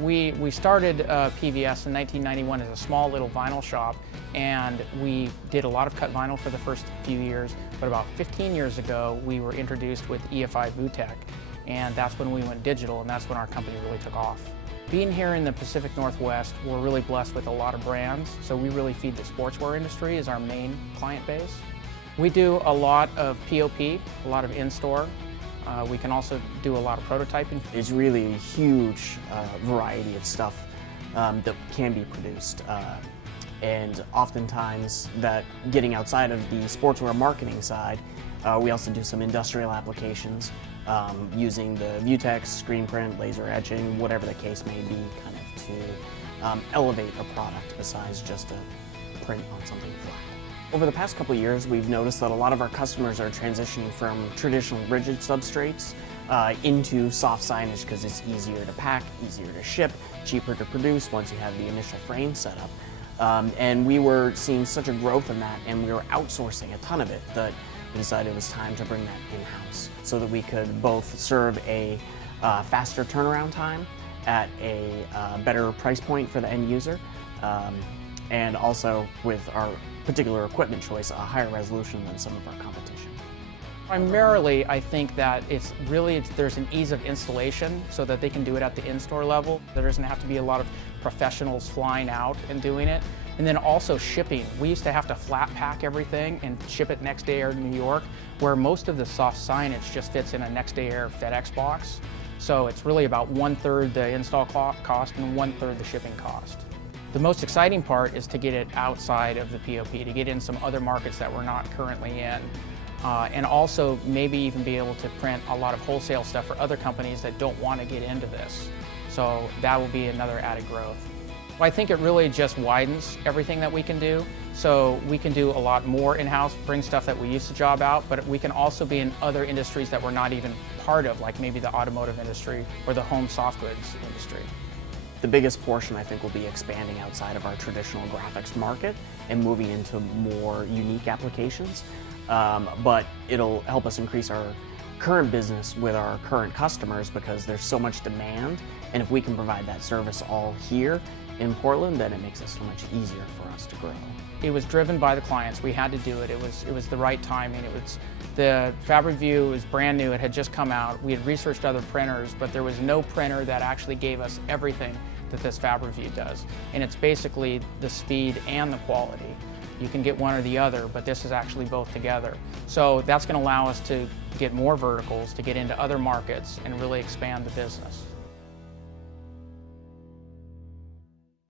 We started PVS in 1991 as a small little vinyl shop, and we did a lot of cut vinyl for the first few years, but about 15 years ago we were introduced with EFI VUTEC, and that's when we went digital, and that's when our company really took off. Being here in the Pacific Northwest, we're really blessed with a lot of brands, so we really feed the sportswear industry as our main client base. We do a lot of POP, a lot of in-store. We can also do a lot of prototyping. There's really a huge variety of stuff that can be produced. And oftentimes that getting outside of the sportswear marketing side, we also do some industrial applications using the VUTEC, screen print, laser etching, whatever the case may be, kind of to elevate a product besides just a print on something flat. Over the past couple of years, we've noticed that a lot of our customers are transitioning from traditional rigid substrates into soft signage because it's easier to pack, easier to ship, cheaper to produce once you have the initial frame set up. And we were seeing such a growth in that, and we were outsourcing a ton of it, that we decided it was time to bring that in-house so that we could both serve a faster turnaround time at a better price point for the end user, and also with our particular equipment choice, a higher resolution than some of our competition. Primarily, I think that there's an ease of installation so that they can do it at the in-store level. There doesn't have to be a lot of professionals flying out and doing it. And then also shipping. We used to have to flat pack everything and ship it next day air to New York, where most of the soft signage just fits in a next day air FedEx box. So it's really about 1/3 the install cost and 1/3 the shipping cost. The most exciting part is to get it outside of the POP, to get in some other markets that we're not currently in. And also maybe even be able to print a lot of wholesale stuff for other companies that don't want to get into this. So that will be another added growth. I think it really just widens everything that we can do. So we can do a lot more in-house, bring stuff that we used to job out, but we can also be in other industries that we're not even part of, like maybe the automotive industry or the home soft goods industry. The biggest portion, I think, will be expanding outside of our traditional graphics market and moving into more unique applications. But it'll help us increase our current business with our current customers because there's so much demand, and if we can provide that service all here in Portland, then it makes it so much easier for us to grow. It was driven by the clients. We had to do it. It was the right timing. The FabReview was brand new. It had just come out. We had researched other printers, but there was no printer that actually gave us everything that this FabReview does. And it's basically the speed and the quality. You can get one or the other, but this is actually both together. So that's going to allow us to get more verticals, to get into other markets, and really expand the business.